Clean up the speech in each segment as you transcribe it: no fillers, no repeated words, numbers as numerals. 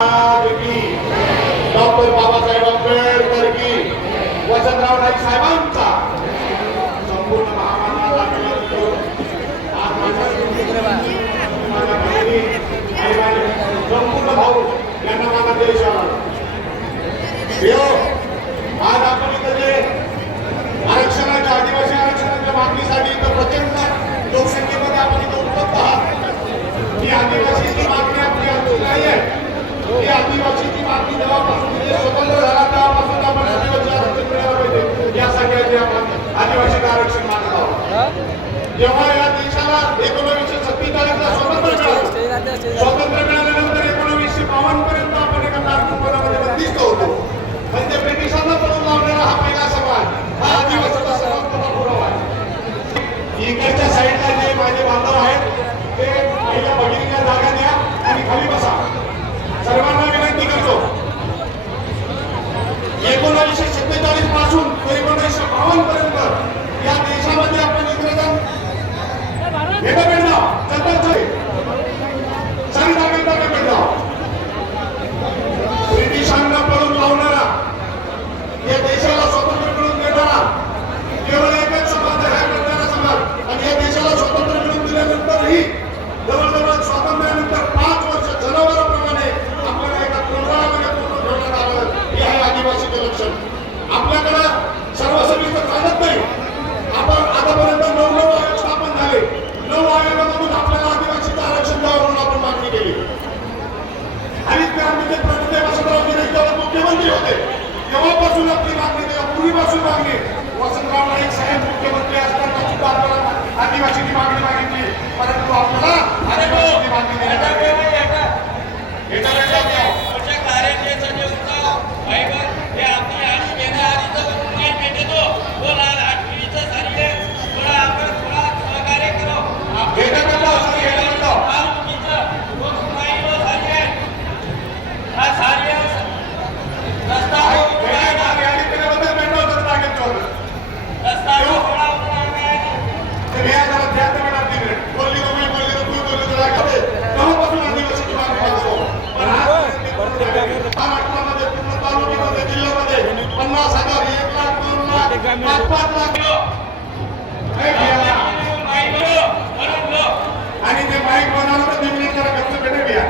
Doctor Babasaheb Ambedkar की वसंतराव नाईक साहेबांचा संपूर्ण महामानवाला आज माझ्या बहिणी आणि माझे संपूर्ण भाऊ यांना माझा देश आज आपण इथं जे आरक्षणाच्या आदिवासी आरक्षणाच्या मागणीसाठी इथं प्रचंड लोकसंख्येमध्ये आपण इथं उपलब्ध आहात. ही आदिवासीची मागणी आपली आमची नाही आहे. ही आदिवासीची मागणी जेव्हापासून स्वतंत्र झाला तेव्हापासून आपण आदिवासी आरक्षण मिळालं पाहिजे यासाठी आपण आदिवासी आरक्षण मागत आहोत. जेव्हा या देशाला 1947ला स्वातंत्र्य मिळाल्यानंतर 1952 पर्यंत आपण एका कारकुनपणामध्ये बंदिस्त होतो. म्हणजे ब्रिटिशांना पळून लावणारा हा पहिला समाज हा आदिवासीचा समाज पुरावा आहे. इकडच्या साईडला जे माझे बांधव आहेत ते पहिल्या भगिनीच्या जागा द्या आणि खाली बसा. सर्वांना विनंती करतो 1947 पासून 1952 पर्यंत या देशामध्ये आपण इंग्रजांना ब्रिटिशांना पळून लावणारा या देशाला स्वातंत्र्य मिळवून देणारा केवळ एकच समाज आहे बंजारा समाज. आणि या देशाला स्वातंत्र्य मिळवून दिल्यानंतरही जवळजवळ स्वातंत्र्यानंतर 5 वर्ष जनावरांप्रमाणे आपल्याला एका कोंडाळामध्ये पूर्ण ठेवण्यात आलं. हे आहे आदिवासीचे लक्षण. आपल्याकडं सर्वसमिती चालत नाही. आपण आतापर्यंत 9 आयोग स्थापन झाले. 9 आयोगामधून आपल्याला आदिवासीचं आरक्षण द्यावं म्हणून आपण मागणी केली. हरित क्रांतीचे प्रणेते वसंतराव नाईक जेव्हा मुख्यमंत्री होते तेव्हापासून आपली मागणी पूर्वीपासून मागणी वसंतराव नाईक साहेब मुख्यमंत्री असताना सुद्धा आपल्याला आदिवासीची मागणी मागितली. परंतु आपल्याला आदिवासीची मागणी देण्यात आणि ते माईक बनवलं तर दिल्लीत जरा कच्चं पेटे घ्या.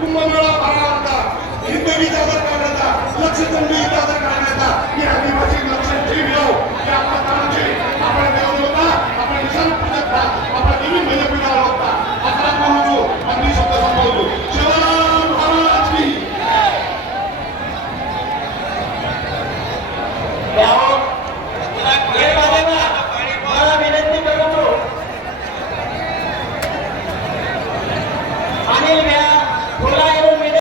कुंभमेळा भरला होता. हिंदवी जागर काढला. लक्षचंडी